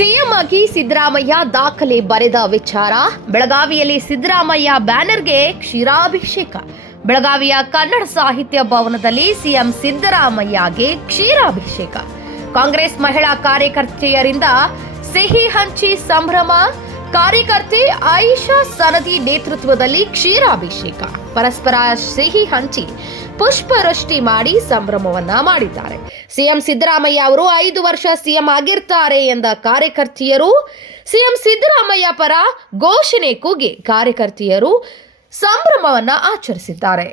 CM ಆಗಿ ಸಿದ್ದರಾಮಯ್ಯ ದಾಖಲೆ ಬರೆದ ವಿಚಾರ. ಬೆಳಗಾವಿಯಲ್ಲಿ ಸಿದ್ದರಾಮಯ್ಯ ಬ್ಯಾನರ್ಗೆ ಕ್ಷೀರಾಭಿಷೇಕ. ಬೆಳಗಾವಿಯ ಕನ್ನಡ ಸಾಹಿತ್ಯ ಭವನದಲ್ಲಿ ಸಿಎಂ ಸಿದ್ದರಾಮಯ್ಯಗೆ ಕ್ಷೀರಾಭಿಷೇಕ. ಕಾಂಗ್ರೆಸ್ ಮಹಿಳಾ ಕಾರ್ಯಕರ್ತೆಯರಿಂದ ಸಿಹಿ ಹಂಚಿ ಸಂಭ್ರಮ. ಕಾರ್ಯಕರ್ತೆ ಆಯಿಷಾ ಸನದಿ ನೇತೃತ್ವದಲ್ಲಿ ಕ್ಷೀರಾಭಿಷೇಕ. ಪರಸ್ಪರ ಸಿಹಿ ಹಂಚಿ ಪುಷ್ಪವೃಷ್ಟಿ ಮಾಡಿ ಸಂಭ್ರಮವನ್ನ ಮಾಡಿದ್ದಾರೆ. ಸಿಎಂ ಸಿದ್ದರಾಮಯ್ಯ ಅವರು 5 ವರ್ಷ ಸಿಎಂ ಆಗಿರ್ತಾರೆ ಎಂದ ಕಾರ್ಯಕರ್ತೆಯರು ಸಿಎಂ ಸಿದ್ದರಾಮಯ್ಯ ಪರ ಘೋಷಣೆ ಕೂಗಿ ಕಾರ್ಯಕರ್ತೆಯರು ಸಂಭ್ರಮವನ್ನ ಆಚರಿಸಿದ್ದಾರೆ.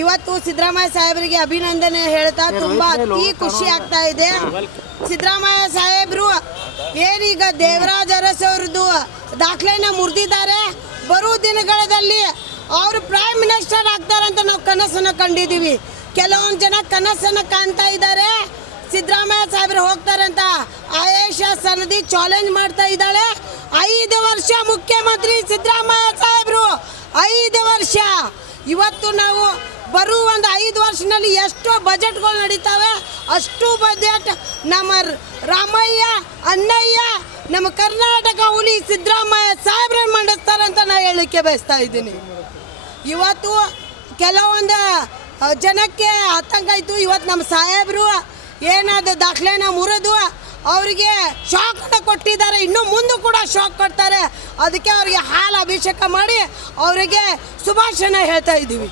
ಇವತ್ತು ಸಿದ್ದರಾಮಯ್ಯ ಸಾಹೇಬರಿಗೆ ಅಭಿನಂದನೆ ಹೇಳ್ತಾ ತುಂಬಾ ಅತಿ ಖುಷಿ ಆಗ್ತಾ ಇದೆ. ಸಿದ್ದರಾಮಯ್ಯ ಸಾಹೇಬರು ಏನೀಗ ದೇವರಾಜ ಅರಸ್ ಅವ್ರದ್ದು ದಾಖಲೆನ ಮುರಿದಿದ್ದಾರೆ. ಬರುವ ದಿನಗಳಲ್ಲಿ ಅವರು ಪ್ರೈಮ್ ಮಿನಿಸ್ಟರ್ ಆಗ್ತಾರಂತ ನಾವು ಕನಸನ್ನು ಕಂಡಿದ್ದೀವಿ. ಕೆಲವೊಂದು ಜನ ಕನಸನ್ನು ಕಾಣ್ತಾ ಇದ್ದಾರೆ. ಸಿದ್ದರಾಮಯ್ಯ ಸಾಹೇಬರು ಹೋಗ್ತಾರಂತ ಆಯಿಷಾ ಸನದಿ ಚಾಲೆಂಜ್ ಮಾಡ್ತಾ ಇದ್ದಾಳೆ. 5 ವರ್ಷ ಮುಖ್ಯಮಂತ್ರಿ ಸಿದ್ದರಾಮಯ್ಯ ಸಾಹೇಬರು, 5 ವರ್ಷ. ಇವತ್ತು ನಾವು ಬರುವ ಒಂದು 5 ವರ್ಷದಲ್ಲಿ ಎಷ್ಟು ಬಜೆಟ್ಗಳು ನಡೀತಾವೆ, ಅಷ್ಟು ಬಜೆಟ್ ನಮ್ಮ ರಾಮಯ್ಯ ಅಣ್ಣಯ್ಯ ನಮ್ಮ ಕರ್ನಾಟಕ ಹುಲಿ ಸಿದ್ದರಾಮಯ್ಯ ಸಾಹೇಬ್ರೆ ಮಂಡಿಸ್ತಾರಂತ ನಾನು ಹೇಳಲಿಕ್ಕೆ ಬಯಸ್ತಾ ಇದ್ದೀನಿ. ಇವತ್ತು ಕೆಲವೊಂದು ಜನಕ್ಕೆ ಆತಂಕ ಇತ್ತು. ಇವತ್ತು ನಮ್ಮ ಸಾಹೇಬರು ಏನಾದ ದಾಖಲೆನ ಮುರಿದು ಅವರಿಗೆ ಶಾಕ್ ಕೊಟ್ಟಿದ್ದಾರೆ. ಇನ್ನು ಮುಂದೆ ಕೂಡ ಶಾಕ್ ಕೊಡ್ತಾರೆ. ಅದಕ್ಕೆ ಅವರಿಗೆ ಹಾಲು ಅಭಿಷೇಕ ಮಾಡಿ ಅವರಿಗೆ ಶುಭಾಶಯ ಹೇಳ್ತಾ ಇದ್ದೀವಿ.